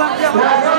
Obrigado.